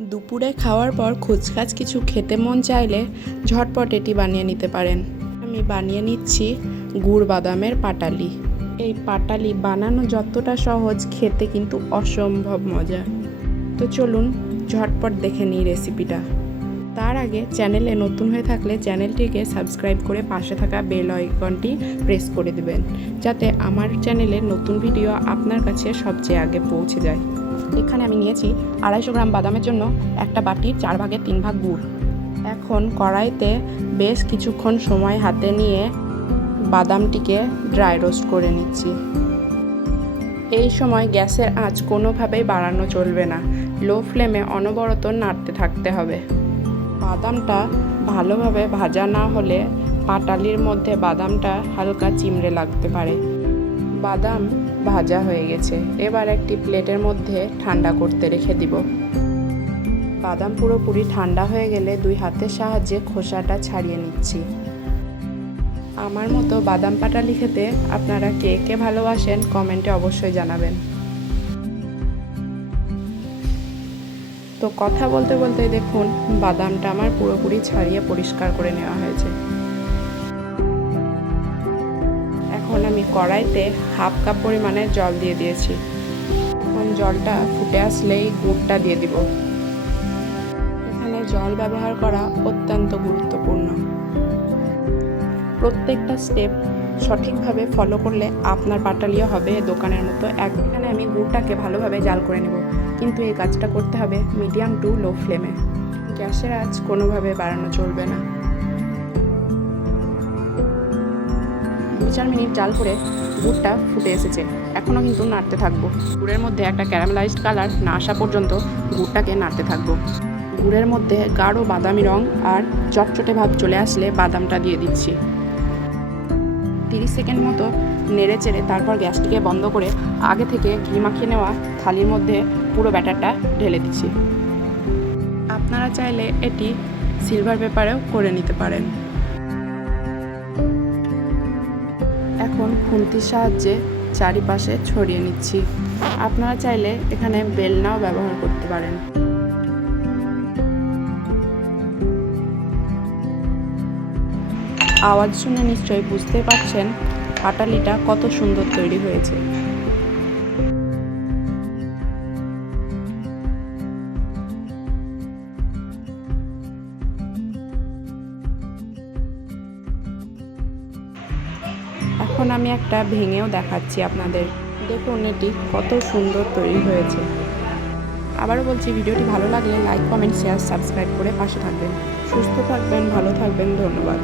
দুপুরে খাওয়ার পর খুচখাচ কিছু খেতে মন চাইলে ঝটপট এটি বানিয়ে নিতে পারেন। আমি বানিয়ে নিচ্ছি গুড় বাদামের পাটালি। এই পাটালি বানানো যতটা সহজ, খেতে কিন্তু অসম্ভব মজা। তো চলুন ঝটপট দেখে নিই রেসিপিটা। তার আগে চ্যানেলে নতুন হয়ে থাকলে চ্যানেলটিকে সাবস্ক্রাইব করে পাশে থাকা বেল আইকনটি প্রেস করে দেবেন, যাতে আমার চ্যানেলে নতুন ভিডিও আপনার কাছে সবচেয়ে আগে পৌঁছে যায়। এখানে আমি নিয়েছি আড়াইশো গ্রাম বাদামের জন্য একটা বাটির চার ভাগের তিন ভাগ গুড়। এখন কড়াইতে বেশ কিছুক্ষণ সময় হাতে নিয়ে বাদামটিকে ড্রাই রোস্ট করে নিচ্ছি। এই সময় গ্যাসের আঁচ কোনোভাবেই বাড়ানো চলবে না। লো ফ্লেমে অনবরত নাড়তে থাকতে হবে। বাদামটা ভালোভাবে ভাজা না হলে পাটালির মধ্যে বাদামটা হালকা চিমড়ে লাগতে পারে। বাদাম ভাজা হয়ে গেছে। এবার একটি প্লেটের মধ্যে ঠান্ডা করতে রেখে দিব। বাদাম পুরোপুরি ঠান্ডা হয়ে গেলে দুই হাতের সাহায্যে খোসাটা ছাড়িয়ে নিচ্ছি। আমার মতো বাদাম পাটালি খেতে আপনারা কে কে ভালোবাসেন কমেন্টে অবশ্যই জানাবেন। তো কথা বলতে বলতে দেখুন, বাদামটা আমার পুরোপুরি ছাড়িয়ে পরিষ্কার করে নেওয়া হয়েছে। কড়াইতে হাফ কাপ পরিমাণে জল দিয়ে দিয়েছি। এখন জলটা ফুটে আসলেই গুড়টা দিয়ে দিব। এখানে জল ব্যবহার করা অত্যন্ত গুরুত্বপূর্ণ। প্রত্যেকটা স্টেপ সঠিকভাবে ফলো করলে আপনার পাটালিও হবে দোকানের মতো। এক এখানে আমি গুড়টাকে ভালোভাবে জাল করে নেব। কিন্তু এই কাজটা করতে হবে মিডিয়াম টু লো ফ্লেমে গ্যাসের আঁচ কোনোভাবে বাড়ানো চলবে না। চার মিনিট জাল করে গুড়টা ফুটে এসেছে। এখনও কিন্তু নাড়তে থাকব। গুড়ের মধ্যে একটা ক্যারামেলাইজড কালার না আসা পর্যন্ত গুড়টাকে নাড়তে থাকব। গুড়ের মধ্যে গাঢ় বাদামি রং আর চটচটে ভাব চলে আসলে বাদামটা দিয়ে দিচ্ছি। তিরিশ সেকেন্ড মতো নেড়ে চেড়ে তারপর গ্যাসটিকে বন্ধ করে আগে থেকে ঘি মাখিয়ে নেওয়া থালির মধ্যে পুরো ব্যাটারটা ঢেলে দিচ্ছি। আপনারা চাইলে এটি সিলভার পেপারেও করে নিতে পারেন। এখন খুন্তির সাহায্যে চারিপাশে ছড়িয়ে নিচ্ছি। আপনারা চাইলে এখানে বেলনাও ব্যবহার করতে পারেন। আওয়াজ শুনে নিশ্চয়ই বুঝতে পারছেন পাটালিটা কত সুন্দর তৈরি হয়েছে। এখন আমি একটা ভেঙেও দেখাচ্ছি আপনাদের। দেখুন এটি কত সুন্দর তৈরি হয়েছে। আবারও বলছি, ভিডিওটি ভালো লাগলে লাইক কমেন্ট শেয়ার সাবস্ক্রাইব করে পাশে থাকবেন। সুস্থ থাকবেন, ভালো থাকবেন, ধন্যবাদ।